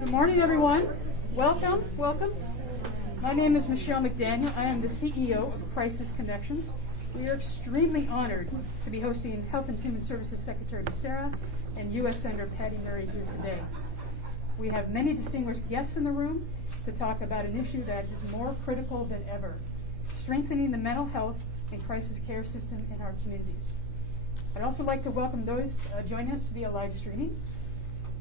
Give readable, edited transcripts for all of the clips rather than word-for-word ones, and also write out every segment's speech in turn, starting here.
Good morning, everyone. Welcome, welcome. My name is Michelle McDaniel. I am the CEO of Crisis Connections. We are extremely honored to be hosting Health and Human Services Secretary Becerra and U.S. Senator Patty Murray here today. We have many distinguished guests in the room to talk about an issue that is more critical than ever, strengthening the mental health and crisis care system in our communities. I'd also like to welcome those joining us via live streaming.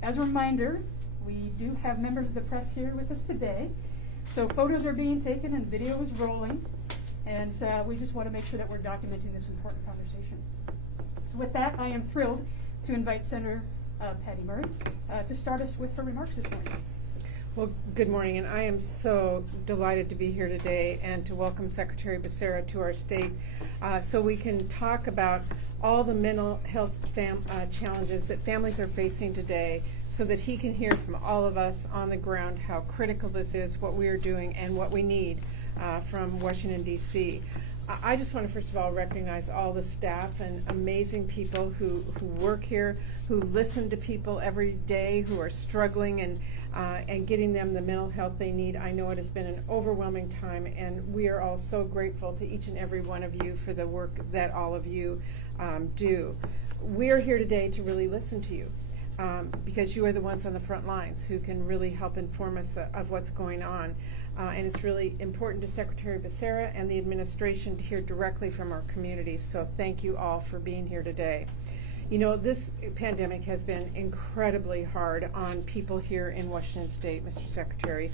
As a reminder, we do have members of the press here with us today. So photos are being taken and video is rolling. And we just want to make sure that we're documenting this important conversation. So with that, I am thrilled to invite Senator Patty Murray to start us with her remarks this morning. Well, good morning, and I am so delighted to be here today and to welcome Secretary Becerra to our state so we can talk about all the mental health challenges that families are facing today so that he can hear from all of us on the ground how critical this is, what we are doing, and what we need from Washington, D.C. I just want to first of all recognize all the staff and amazing people who work here, who listen to people every day who are struggling and getting them the mental health they need. I know it has been an overwhelming time, and we are all so grateful to each and every one of you for the work that all of you do. We are here today to really listen to you because you are the ones on the front lines who can really help inform us of what's going on. And it's really important to Secretary Becerra and the administration to hear directly from our communities. So thank you all for being here today. You know, this pandemic has been incredibly hard on people here in Washington State, Mr. Secretary,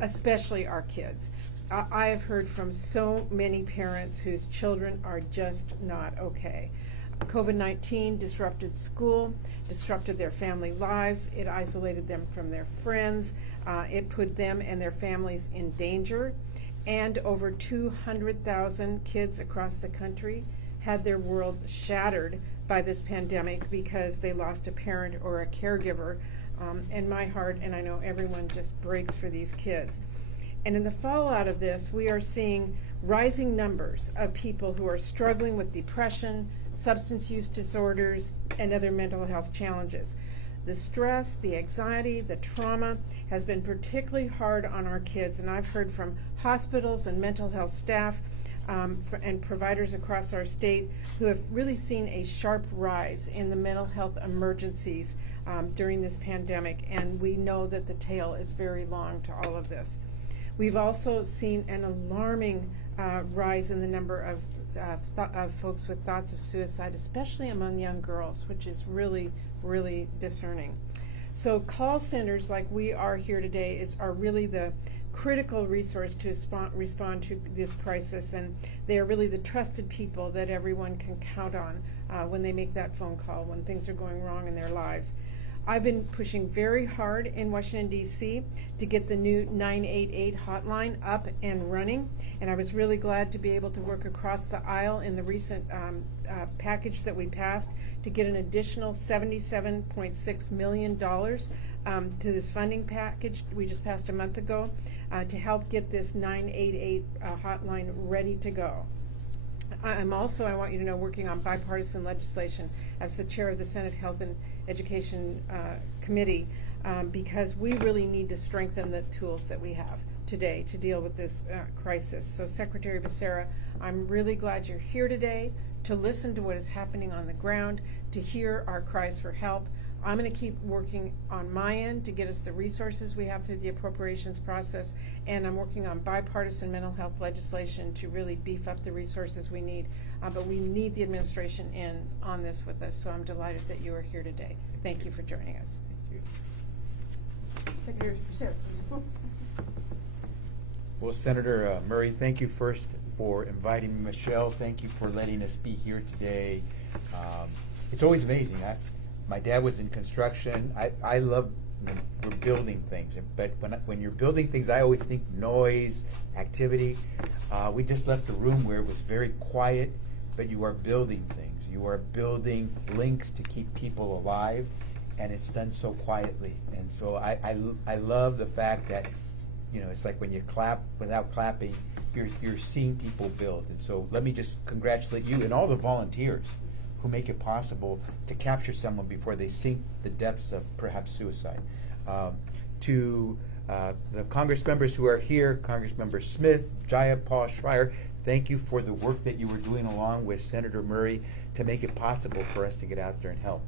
especially our kids. I have heard from so many parents whose children are just not okay. COVID-19 disrupted school, disrupted their family lives, it isolated them from their friends, it put them and their families in danger, and over 200,000 kids across the country had their world shattered by this pandemic because they lost a parent or a caregiver, and my heart, and I know everyone, just breaks for these kids. And in the fallout of this, we are seeing rising numbers of people who are struggling with depression, substance use disorders, and other mental health challenges. The stress, the anxiety, the trauma has been particularly hard on our kids, and I've heard from hospitals and mental health staff and providers across our state who have really seen a sharp rise in the mental health emergencies during this pandemic, and we know that the tail is very long to all of this. We've also seen an alarming rise in the number of folks with thoughts of suicide, especially among young girls, which is really, really discerning. So call centers like we are here today are really the critical resource to respond to this crisis, and they are really the trusted people that everyone can count on when they make that phone call when things are going wrong in their lives. I've been pushing very hard in Washington, D.C. to get the new 988 hotline up and running, and I was really glad to be able to work across the aisle in the recent package that we passed to get an additional $77.6 million to this funding package we just passed a month ago to help get this 988 hotline ready to go. I'm also, I want you to know, working on bipartisan legislation as the chair of the Senate Health and Education Committee because we really need to strengthen the tools that we have today to deal with this crisis. So Secretary Becerra, I'm really glad you're here today to listen to what is happening on the ground, to hear our cries for help. I'm going to keep working on my end to get us the resources we have through the appropriations process, and I'm working on bipartisan mental health legislation to really beef up the resources we need. But we need the administration in on this with us, so I'm delighted that you are here today. Thank you for joining us. Thank you. Secretary Becerra, please. Well, Senator Murray, thank you first for inviting me. Michelle, thank you for letting us be here today. It's always amazing. My dad was in construction. I love when we're building things, but when you're building things, I always think noise, activity. We just left a room where it was very quiet, but you are building things. You are building links to keep people alive, and it's done so quietly. And so I love the fact that, you know, it's like when you clap without clapping, you're seeing people build. And so let me just congratulate you and all the volunteers who make it possible to capture someone before they sink the depths of perhaps suicide. to the Congress members who are here, Congressmember Smith, Jayapal, Schreier. Thank you for the work that you were doing along with Senator Murray to make it possible for us to get out there and help.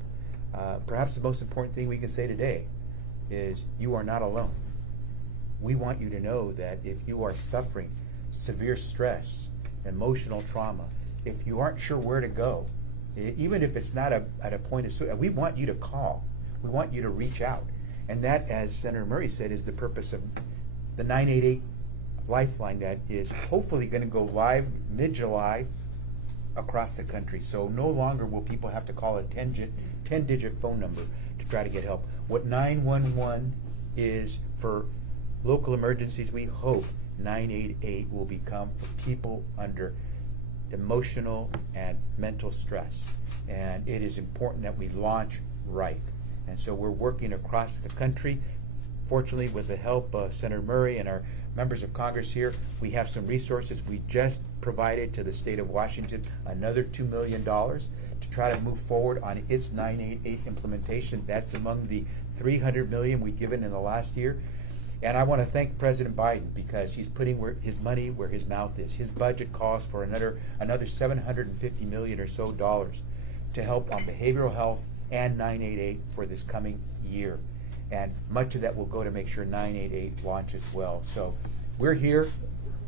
Perhaps the most important thing we can say today is you are not alone. We want you to know that if you are suffering severe stress, emotional trauma, if you aren't sure where to go, even if it's not at a point of suicide, we want you to call. We want you to reach out. And that, as Senator Murray said, is the purpose of the 988 Lifeline that is hopefully going to go live mid-July across the country. So no longer will people have to call a 10-digit phone number to try to get help. What 911 is for local emergencies, we hope 988 will become for people under emotional and mental stress. And it is important that we launch right. And so we're working across the country. Fortunately, with the help of Senator Murray and our members of Congress here, we have some resources. We just provided to the state of Washington another $2 million to try to move forward on its 988 implementation. That's among the $300 million we've given in the last year. And I want to thank President Biden because he's putting his money where his mouth is. His budget calls for another $750 million or so to help on behavioral health and 988 for this coming year. And much of that will go to make sure 988 launches well. So we're here.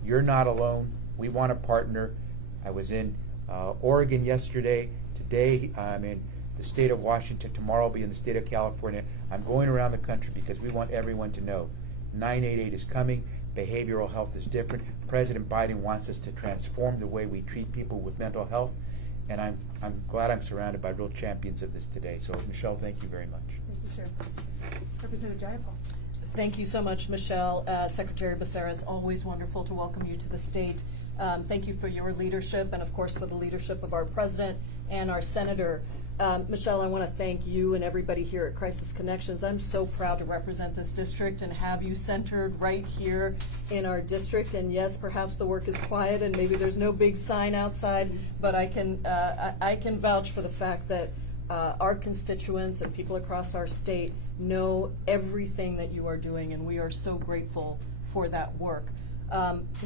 You're not alone. We want to partner. I was in Oregon yesterday. Today I'm in the state of Washington. Tomorrow I'll be in the state of California. I'm going around the country because we want everyone to know 988 is coming. Behavioral health is different. President Biden wants us to transform the way we treat people with mental health. And I'm glad I'm surrounded by real champions of this today. So Michelle, thank you very much. Thank you, sir. Representative Jayapal. Thank you so much, Michelle. Secretary Becerra, it's always wonderful to welcome you to the state. Thank you for your leadership and, of course, for the leadership of our president and our senator. Michelle, I want to thank you and everybody here at Crisis Connections. I'm so proud to represent this district and have you centered right here in our district. And yes, perhaps the work is quiet and maybe there's no big sign outside, but I can vouch for the fact that our constituents and people across our state know everything that you are doing, and we are so grateful for that work.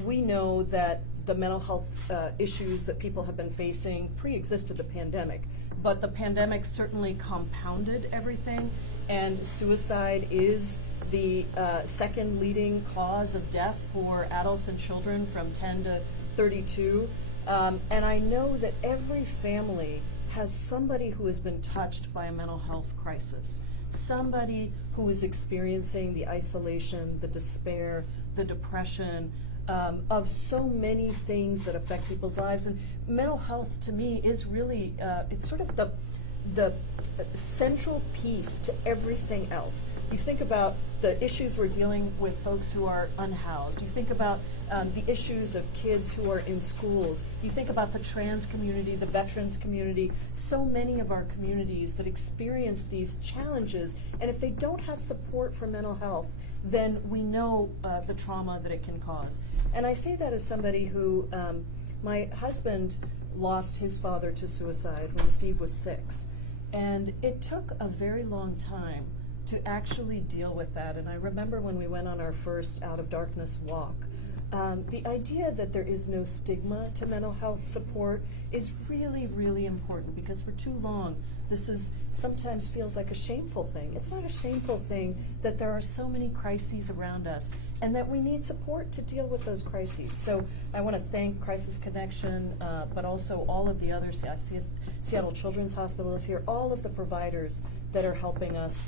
We know that the mental health issues that people have been facing pre-existed the pandemic, but the pandemic certainly compounded everything, and suicide is the second leading cause of death for adults and children from 10 to 32. And I know that every family has somebody who has been touched by a mental health crisis, somebody who is experiencing the isolation, the despair, the depression, of so many things that affect people's lives. And mental health, to me, is really, it's sort of the central piece to everything else. You think about the issues we're dealing with folks who are unhoused. You think about the issues of kids who are in schools. You think about the trans community, the veterans community, so many of our communities that experience these challenges. And if they don't have support for mental health, then we know the trauma that it can cause. And I say that as somebody who, my husband lost his father to suicide when Steve was 6. And it took a very long time to actually deal with that. And I remember when we went on our first Out of Darkness walk, the idea that there is no stigma to mental health support is really, really important, because for too long, this is sometimes feels like a shameful thing. It's not a shameful thing that there are so many crises around us and that we need support to deal with those crises. So I want to thank Crisis Connection, but also all of the others. Seattle Children's Hospital is here, all of the providers that are helping us.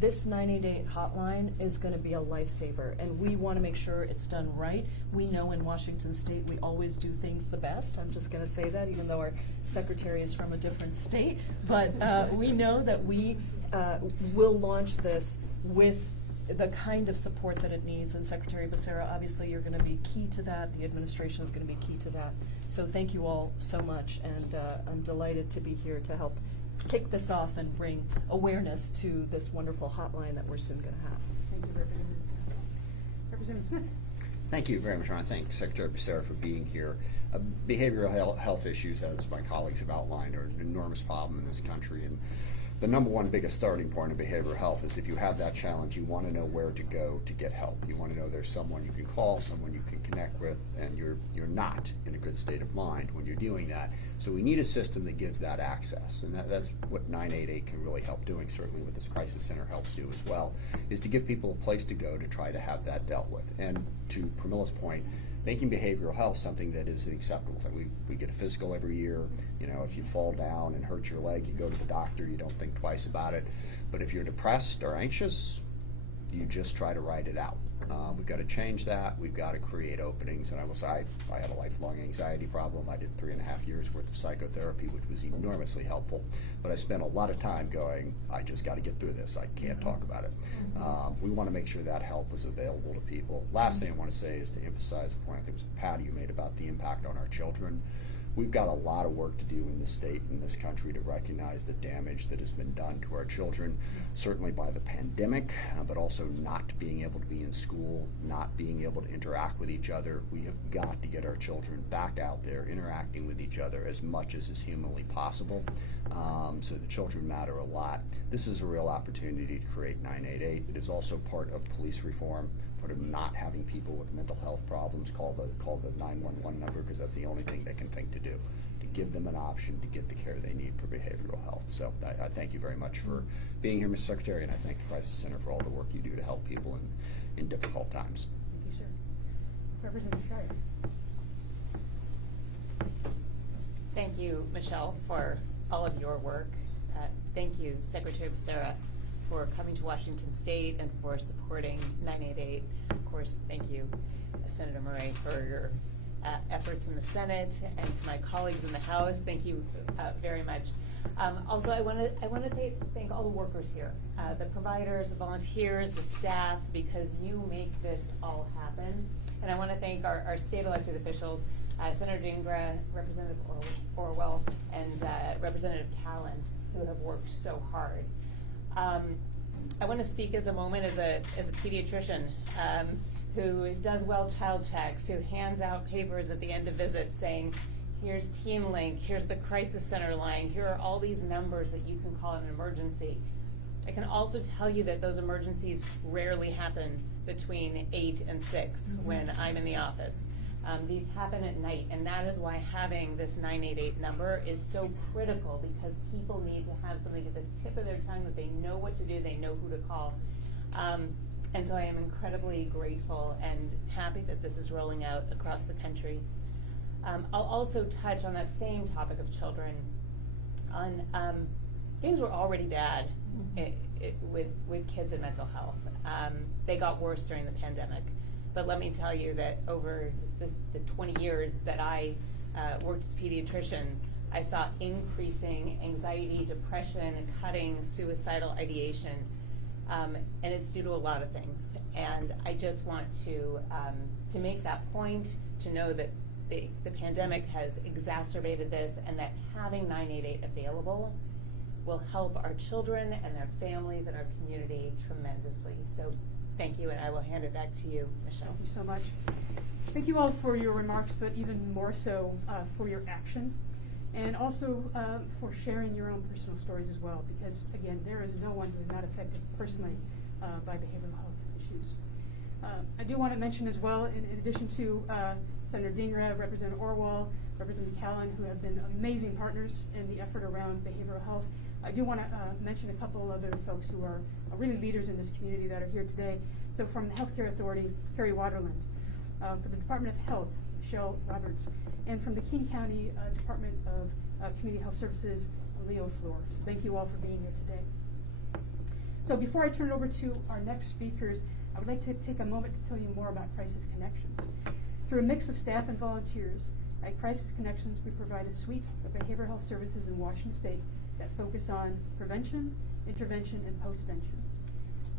This 988 hotline is going to be a lifesaver, and we want to make sure it's done right. We know in Washington State we always do things the best. I'm just going to say that, even though our secretary is from a different state. But we know that we will launch this with the kind of support that it needs. And Secretary Becerra, obviously you're going to be key to that. The administration is going to be key to that. So thank you all so much, and I'm delighted to be here to help kick this off and bring awareness to this wonderful hotline that we're soon going to have. Thank you, Representative Smith. Thank you very much. I want to thank Secretary Becerra for being here. Behavioral health issues, as my colleagues have outlined, are an enormous problem in this country. And the number one biggest starting point in behavioral health is if you have that challenge, you want to know where to go to get help. You want to know there's someone you can call, someone you can connect with, and you're not in a good state of mind when you're doing that. So we need a system that gives that access, and that's what 988 can really help doing, certainly what this crisis center helps do as well, is to give people a place to go to try to have that dealt with. And to Pramila's point, making behavioral health something that is acceptable. We get a physical every year. You know, if you fall down and hurt your leg, you go to the doctor, you don't think twice about it. But if you're depressed or anxious, you just try to ride it out. We've got to change that. We've got to create openings. And I will say, I had a lifelong anxiety problem. I did 3.5 years worth of psychotherapy, which was enormously helpful. But I spent a lot of time going, I just got to get through this. I can't talk about it. We want to make sure that help is available to people. Last thing I want to say is to emphasize the point I think it was Patty you made about the impact on our children. We've got a lot of work to do in this state and this country to recognize the damage that has been done to our children, certainly by the pandemic, but also not being able to be in school, not being able to interact with each other. We have got to get our children back out there interacting with each other as much as is humanly possible. So the children matter a lot. This is a real opportunity to create 988. It is also part of police reform, part of not having people with mental health problems call the 911 number, because that's the only thing they can think to do, to give them an option to get the care they need for behavioral health. So I thank you very much for being here, Mr. Secretary, and I thank the Crisis Center for all the work you do to help people in difficult times. Thank you, sir. Representative Shire. Thank you, Michelle, for all of your work. Thank you, Secretary Becerra, for coming to Washington State and for supporting 988. Of course, thank you, Senator Murray, for your efforts in the Senate, and to my colleagues in the House. Thank you very much. Also, I want to thank all the workers here, the providers, the volunteers, the staff, because you make this all happen. And I want to thank our state elected officials, Senator Dingra, Representative Orwell, and Representative Callan, who have worked so hard. I want to speak as a pediatrician who does well child checks, who hands out papers at the end of visits saying, here's Team Link, here's the Crisis Center line, here are all these numbers that you can call an emergency. I can also tell you that those emergencies rarely happen between 8 and 6 when I'm in the office. These happen at night, and that is why having this 988 number is so critical, because people need to have something at the tip of their tongue that they know what to do, they know who to call. And so I am incredibly grateful and happy that this is rolling out across the country. I'll also touch on that same topic of children. Things were already bad with kids and mental health. They got worse during the pandemic. But let me tell you that over the 20 years that I worked as a pediatrician, I saw increasing anxiety, depression, cutting, suicidal ideation. And it's due to a lot of things. And I just want to make that point, to know that the pandemic has exacerbated this, and that having 988 available will help our children and their families and our community tremendously. So thank you, and I will hand it back to you, Michelle. Thank you so much. Thank you all for your remarks, but even more so for your action, and also for sharing your own personal stories as well, because again, there is no one who is not affected personally by behavioral health issues. I do want to mention as well, in addition to Senator Dingra, Representative Orwell, Representative Callan, who have been amazing partners in the effort around behavioral health, I do want to mention a couple other folks who are really leaders in this community that are here today. So from the Healthcare Authority, Kerry Waterland, for the Department of Health, Michelle Roberts, and from the King County Department of Community Health Services, Leo Flores. Thank you all for being here today. So before I turn it over to our next speakers, I would like to take a moment to tell you more about Crisis Connections. Through a mix of staff and volunteers, at Crisis Connections we provide a suite of behavioral health services in Washington State that focus on prevention, intervention, and postvention.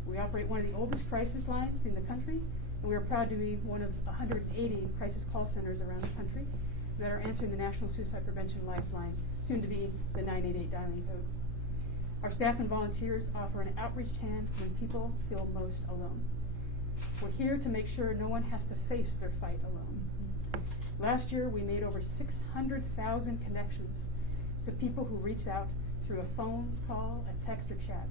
We operate one of the oldest crisis lines in the country, and we are proud to be one of 180 crisis call centers around the country that are answering the National Suicide Prevention Lifeline, soon to be the 988 dialing code. Our staff and volunteers offer an outreach hand when people feel most alone. We're here to make sure no one has to face their fight alone. Last year, we made over 600,000 connections to people who reached out through a phone call, a text, or chat.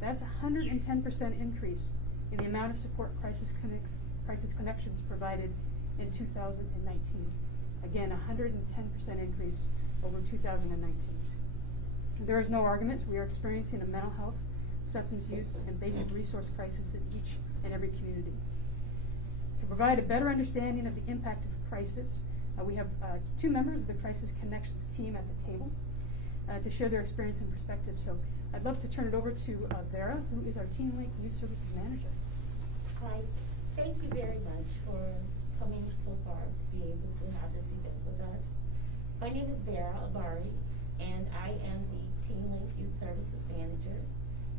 That's a 110% increase in the amount of support Crisis Connections provided in 2019. Again, 110% increase over 2019. There is no argument. We are experiencing a mental health, substance use, and basic resource crisis in each and every community. To provide a better understanding of the impact of crisis, we have two members of the Crisis Connections team at the table to share their experience and perspective. So I'd love to turn it over to Vera, who is our Teen Link Youth Services Manager. Hi, thank you very much for coming so far to be able to have this event with us. My name is Vera Abari, and I am the Teen Link Youth Services Manager.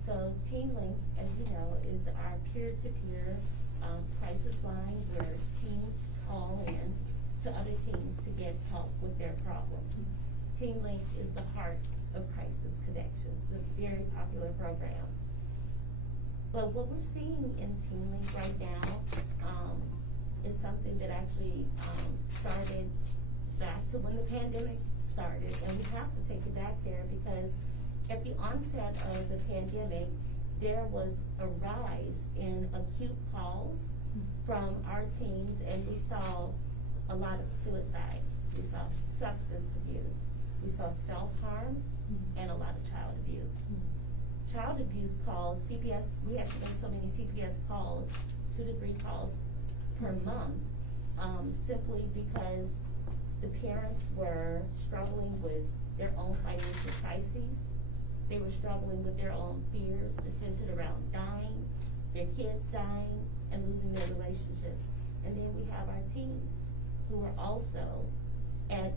So Teen Link, as you know, is our peer-to-peer crisis line where teens call in to other teens to get help with their problems. Teen Link is the heart of Crisis Connections. It's a very popular program. But what we're seeing in Teen Link right now is something that actually started back to when the pandemic started. And we have to take it back there because at the onset of the pandemic, there was a rise in acute calls from our teens, and we saw a lot of suicide. We saw substance abuse. We saw self-harm and a lot of child abuse. Child abuse calls, CPS, we have to make so many CPS calls, 2 to 3 calls per month, simply because the parents were struggling with their own financial crises. They were struggling with their own fears that centered around dying, their kids dying, and losing their relationships. And then we have our teens who are also at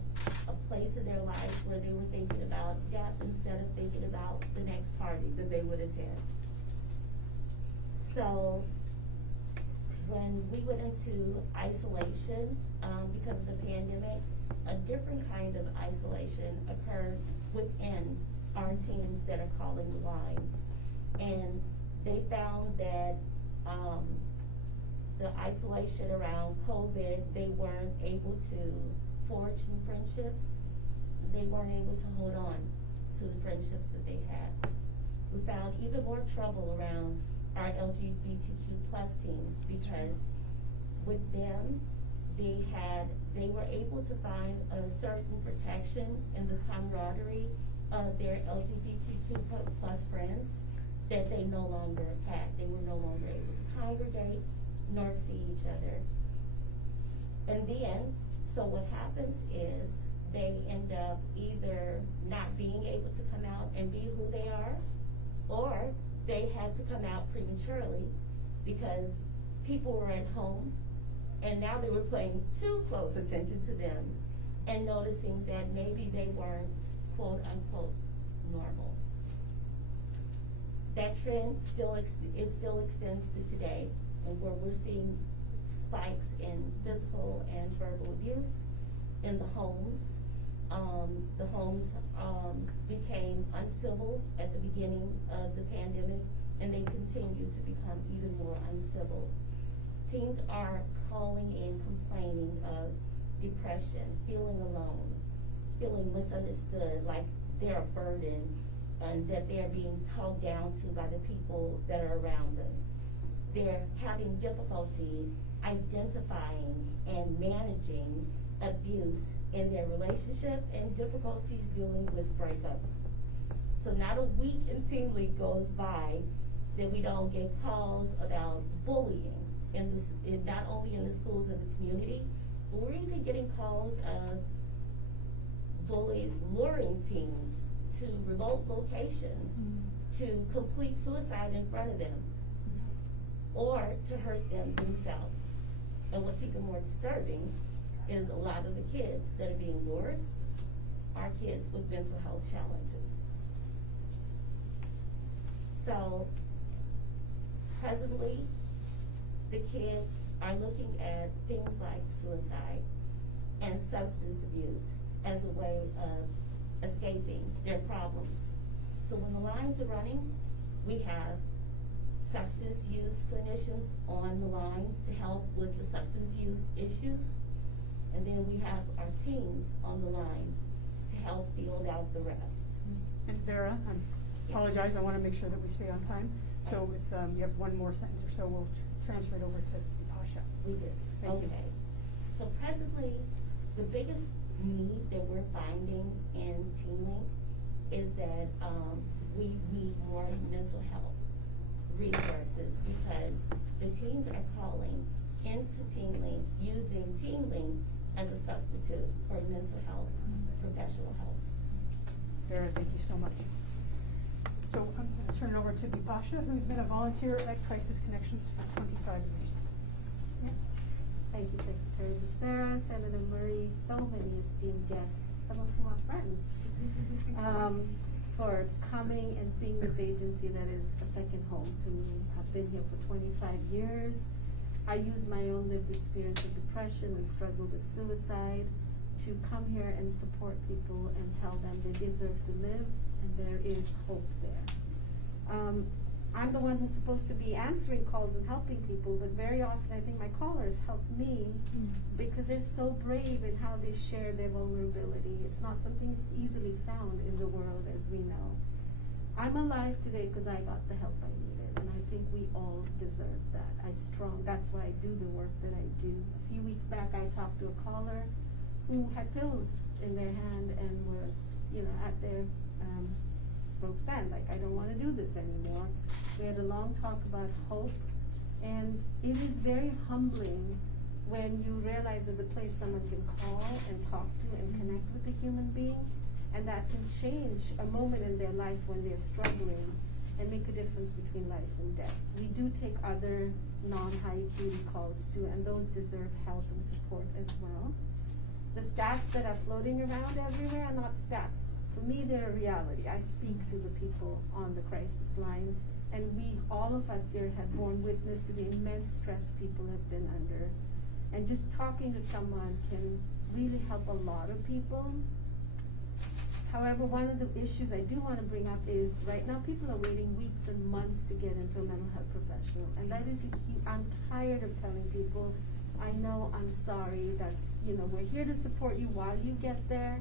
a place in their lives where they were thinking about death instead of thinking about the next party that they would attend. So when we went into isolation because of the pandemic, a different kind of isolation occurred within our teams that are calling the lines. And they found that the isolation around COVID, they weren't able to forge new friendships. They weren't able to hold on to the friendships that they had. We found even more trouble around our LGBTQ plus teams because with them, they were able to find a certain protection in the camaraderie of their LGBTQ plus friends that they no longer had. They were no longer able to congregate nor see each other. And then, so what happens is they end up either not being able to come out and be who they are, or they had to come out prematurely because people were at home and now they were paying too close attention to them and noticing that maybe they weren't quote unquote normal. That trend still extends to today, and where we're seeing spikes in physical and verbal abuse in the homes. The homes became uncivil at the beginning of the pandemic, and they continue to become even more uncivil. Teens are calling in complaining of depression, feeling alone, feeling misunderstood, like they're a burden, and that they're being talked down to by the people that are around them. They're having difficulty identifying and managing abuse in their relationship and difficulties dealing with breakups. So not a week in Teen League goes by that we don't get calls about bullying not only in the schools and the community, but we're even getting calls of bullies luring teens to remote locations to complete suicide in front of them or to hurt them themselves. And what's even more disturbing is a lot of the kids that are being lured are kids with mental health challenges. So presently, the kids are looking at things like suicide and substance abuse as a way of escaping their problems. So when the lines are running, we have substance use clinicians on the lines to help with the substance use issues. And then we have our teens on the lines to help build out the rest. And Vera, I apologize, I want to make sure that we stay on time. So if you have one more sentence or so, we'll transfer it over to Pasha. We do. Thank you. Okay. So presently, the biggest need that we're finding in TeenLink is that we need more mental health resources because the teens are calling into TeenLink using TeenLink as a substitute for mental health, professional help. Vera, thank you so much. So I'm going to turn it over to Bipasha, who's been a volunteer at Crisis Connections for 25 years. Yeah. Thank you, Secretary Becerra, Senator Murray, so many esteemed guests, some of whom are friends, for coming and seeing this agency that is a second home to me. I've been here for 25 years. I use my own lived experience of depression and struggle with suicide to come here and support people and tell them they deserve to live and there is hope there. I'm the one who's supposed to be answering calls and helping people, but very often I think my callers help me because they're so brave in how they share their vulnerability. It's not something that's easily found in the world, as we know. I'm alive today because I got the help I needed, and I think we all deserve that. That's why I do the work that I do. A few weeks back, I talked to a caller who had pills in their hand and was, at their rope's end, like, I don't want to do this anymore. We had a long talk about hope, and it is very humbling when you realize there's a place someone can call and talk to and connect with a human being, and that can change a moment in their life when they're struggling and make a difference between life and death. We do take other non-high acuity calls too, and those deserve help and support as well. The stats that are floating around everywhere are not stats. For me, they're a reality. I speak to the people on the crisis line, and all of us here have borne witness to the immense stress people have been under. And just talking to someone can really help a lot of people. However, one of the issues I do want to bring up is right now people are waiting weeks and months to get into a mental health professional. And that is I'm tired of telling people, I know, I'm sorry, we're here to support you while you get there.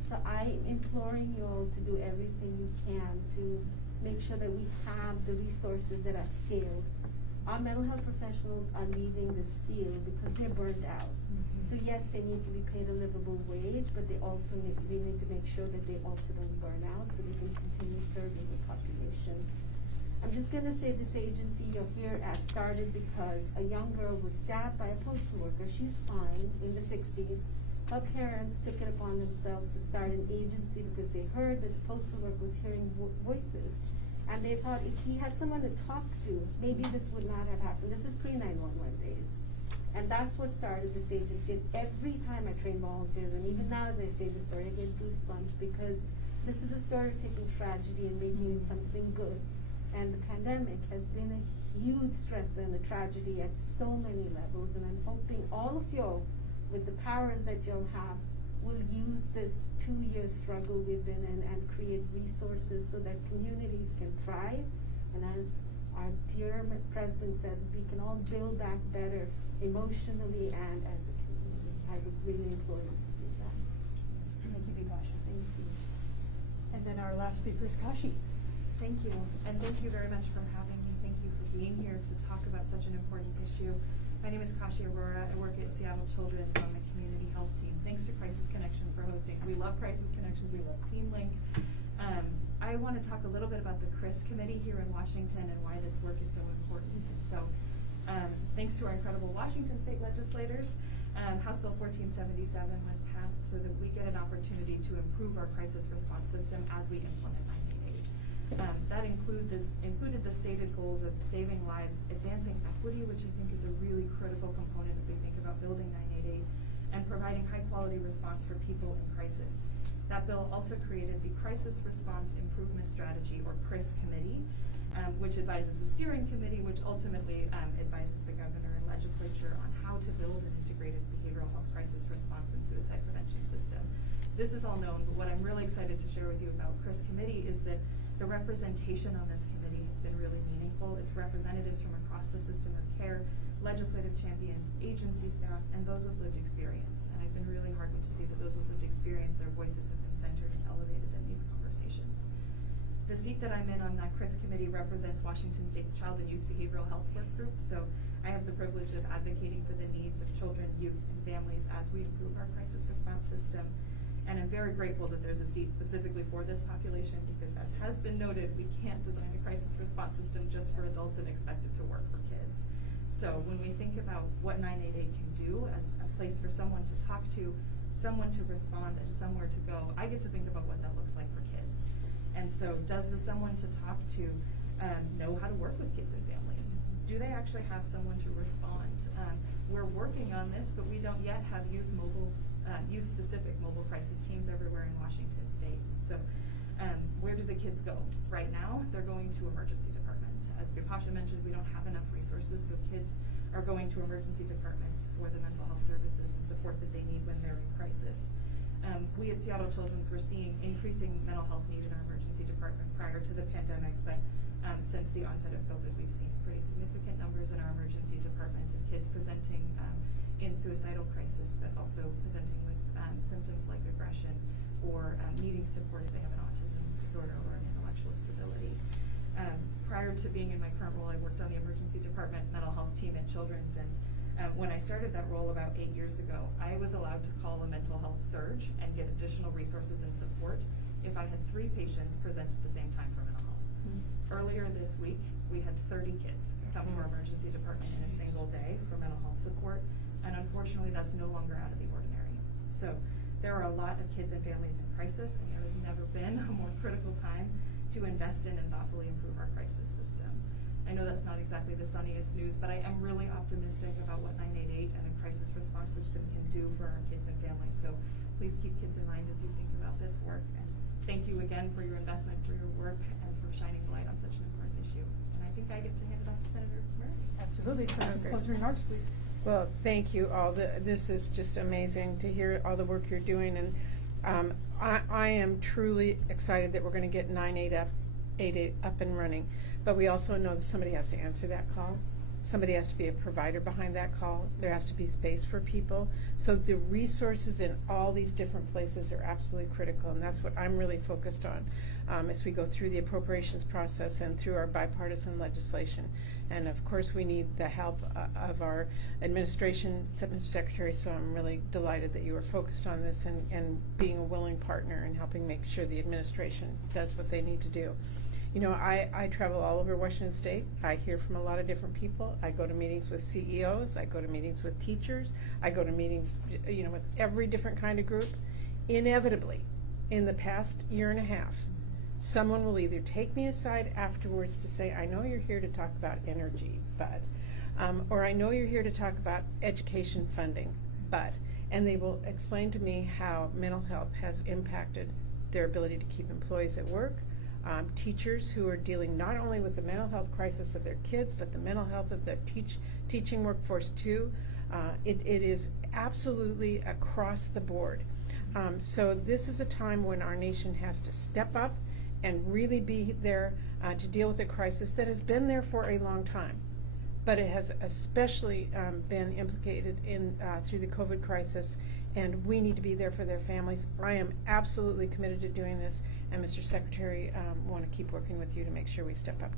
So I'm imploring you all to do everything you can to make sure that we have the resources that are scaled. Our mental health professionals are leaving this field because they're burned out. So yes, they need to be paid a livable wage, but we need to make sure that they also don't burn out so they can continue serving the population. I'm just going to say this agency you're here at started because a young girl was stabbed by a postal worker. She's fine, in the 60s. Her parents took it upon themselves to start an agency because they heard that the postal worker was hearing voices. And they thought if he had someone to talk to, maybe this would not have happened. This is pre-911 days. And that's what started this agency. And every time I train volunteers, and even now as I say this story, I get goosebumps because this is a story of taking tragedy and making it something good. And the pandemic has been a huge stressor and a tragedy at so many levels. And I'm hoping all of you, with the powers that you'll have, will use this 2-year struggle we've been in and create resources so that communities can thrive. And as our dear President says, we can all build back better emotionally and as a community. I would really implore you to do that. Thank you, Bipasha. Thank you. And then our last speaker is Kashi. Thank you, and thank you very much for having me. Thank you for being here to talk about such an important issue. My name is Kashi Aurora. I work at Seattle Children's on the community health team. Thanks to Crisis Connections for hosting. We love Crisis Connections. We love TeenLink. I want to talk a little bit about the CRIS committee here in Washington and why this work is so important. So, thanks to our incredible Washington state legislators, House Bill 1477 was passed so that we get an opportunity to improve our crisis response system as we implement 988. That included the stated goals of saving lives, advancing equity, which I think is a really critical component as we think about building 988, and providing high-quality response for people in crisis. That bill also created the Crisis Response Improvement Strategy, or CRIS Committee, which advises the steering committee, which ultimately advises the governor and legislature on how to build an integrated behavioral health crisis response and suicide prevention system. This is all known, but what I'm really excited to share with you about CRIS Committee is that the representation on this committee has been really meaningful. It's representatives from across the system of care, legislative champions, agency staff, and those with lived experience. And I've been really heartened to see that those with lived experience, their voices have been centered and elevated in these conversations. The seat that I'm in on that CRIS committee represents Washington State's Child and Youth Behavioral Health Work Group, so I have the privilege of advocating for the needs of children, youth, and families as we improve our crisis response system. And I'm very grateful that there's a seat specifically for this population, because as has been noted, we can't design a crisis response system just for adults and expect it to work for kids. So when we think about what 988 can do as a place for someone to talk to, someone to respond, and somewhere to go, I get to think about what that looks like for kids. And so does the someone to talk to know how to work with kids and families? Do they actually have someone to respond? We're working on this, but we don't yet have youth-specific mobile crisis teams everywhere in Washington State. So where do the kids go? Right now, they're going to emergency departments. As Vipasha mentioned, we don't have enough resources, so kids are going to emergency departments for the mental health services and support that they need when they're in crisis. We at Seattle Children's were seeing increasing mental health need in our emergency department prior to the pandemic, but since the onset of COVID, we've seen pretty significant numbers in our emergency department of kids presenting in suicidal crisis, but also presenting with symptoms like aggression or needing support if they have an autism disorder or an intellectual disability. Prior to being in my current role, I worked on the emergency department mental health team at Children's, and when I started that role about 8 years ago, I was allowed to call a mental health surge and get additional resources and support if I had 3 patients present at the same time for mental health. Earlier this week, we had 30 kids come to our emergency department in a single day for mental health support, and unfortunately that's no longer out of the ordinary. So there are a lot of kids and families in crisis, and there has never been a more critical time to invest in and thoughtfully improve our crisis system. I know that's not exactly the sunniest news, but I am really optimistic about what 988 and a crisis response system can do for our kids and families. So please keep kids in mind as you think about this work. And thank you again for your investment, for your work, and for shining light on such an important issue. And I think I get to hand it off to Senator Murray. Absolutely. Okay. Closing remarks, please. Well, thank you all. This is just amazing to hear all the work you're doing, and I am truly excited that we're going to get 988 up and running. But we also know that somebody has to answer that call. Somebody has to be a provider behind that call. There has to be space for people. So the resources in all these different places are absolutely critical, and that's what I'm really focused on as we go through the appropriations process and through our bipartisan legislation. And of course, we need the help of our administration, Mr. Secretary, so I'm really delighted that you are focused on this and being a willing partner and helping make sure the administration does what they need to do. You know, I travel all over Washington State. I hear from a lot of different people. I go to meetings with CEOs. I go to meetings with teachers. I go to meetings, you know, with every different kind of group. Inevitably, in the past year and a half, someone will either take me aside afterwards to say, I know you're here to talk about energy, but, or I know you're here to talk about education funding, but, and they will explain to me how mental health has impacted their ability to keep employees at work. Teachers who are dealing not only with the mental health crisis of their kids, but the mental health of the teaching workforce too. It is absolutely across the board. So this is a time when our nation has to step up and really be there to deal with a crisis that has been there for a long time. But it has especially been implicated in through the COVID crisis, and we need to be there for their families. I am absolutely committed to doing this, and Mr. Secretary, want to keep working with you to make sure we step up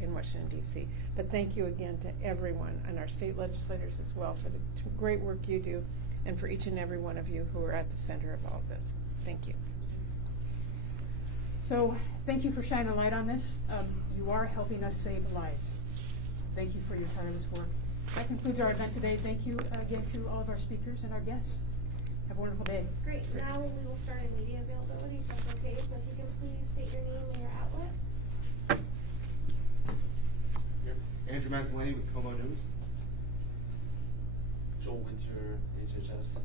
in Washington, D.C. But thank you again to everyone and our state legislators as well for the great work you do, and for each and every one of you who are at the center of all of this. Thank you. So thank you for shining a light on this. You are helping us save lives. Thank you for your tireless work. That concludes our event today. Thank you again to all of our speakers and our guests. Have a wonderful day. Great. Now we will start in media availability, if that's okay. So if you can please state your name and your outlet. Here. Andrew Mazzolini with Como News. Joel Winter, HHS.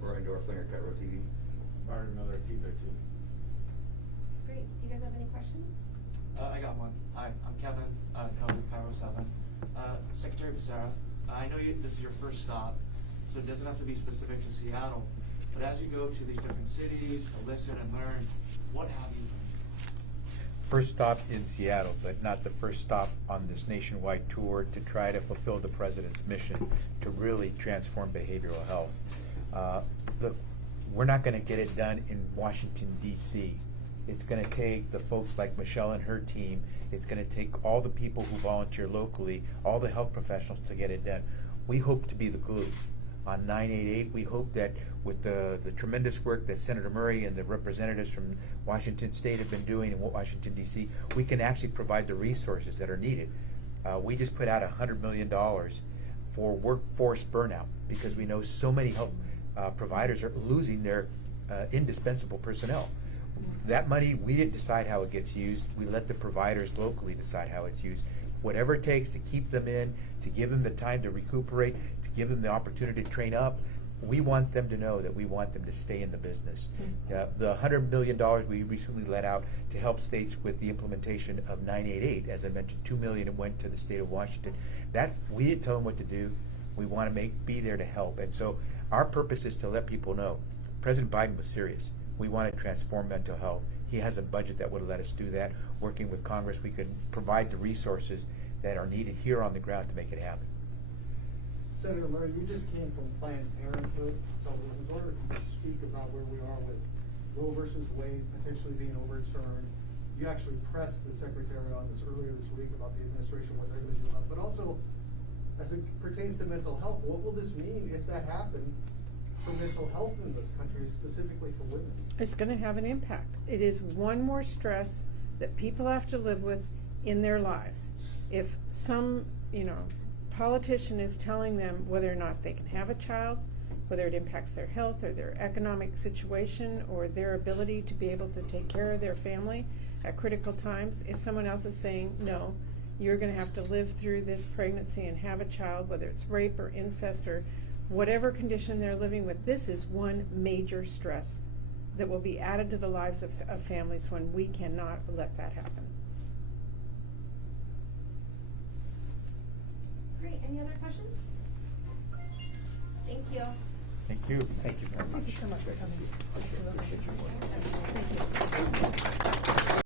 Brian Dorflinger, Cairo TV. Byron Miller, T13. Great. Do you guys have any questions? I got one. Hi, I'm Kevin, Kevin with Cairo 7. Secretary Becerra, I know this is your first stop, so it doesn't have to be specific to Seattle, but as you go to these different cities to listen and learn, what have you learned? First stop in Seattle, but not the first stop on this nationwide tour to try to fulfill the President's mission to really transform behavioral health. Look, we're not going to get it done in Washington, D.C. It's gonna take the folks like Michelle and her team. It's gonna take all the people who volunteer locally, all the health professionals to get it done. We hope to be the glue. On 988, we hope that with the tremendous work that Senator Murray and the representatives from Washington State have been doing in Washington, D.C., we can actually provide the resources that are needed. We just put out $100 million for workforce burnout because we know so many health providers are losing their indispensable personnel. That money, we didn't decide how it gets used. We let the providers locally decide how it's used. Whatever it takes to keep them in, to give them the time to recuperate, to give them the opportunity to train up, we want them to know that we want them to stay in the business. The $100 million we recently let out to help states with the implementation of 988, as I mentioned, $2 million went to the state of Washington. We didn't tell them what to do. We want to be there to help. And so our purpose is to let people know President Biden was serious. We want to transform mental health. He has a budget that would let us do that. Working with Congress, we could provide the resources that are needed here on the ground to make it happen. Senator Murray, you just came from Planned Parenthood, so it was ordered to speak about where we are with Roe versus Wade potentially being overturned. You actually pressed the Secretary on this earlier this week about the administration, what they're going to do about it. But also, as it pertains to mental health, what will this mean if that happened for mental health in this country, specifically for women? It's going to have an impact. It is one more stress that people have to live with in their lives. If some, politician is telling them whether or not they can have a child, whether it impacts their health or their economic situation or their ability to be able to take care of their family at critical times, if someone else is saying, no, you're going to have to live through this pregnancy and have a child, whether it's rape or incest or whatever condition they're living with, this is one major stress that will be added to the lives of families when we cannot let that happen. Great, any other questions? Thank you. Thank you. Thank you very much. Thank you so much for coming. Appreciate your work.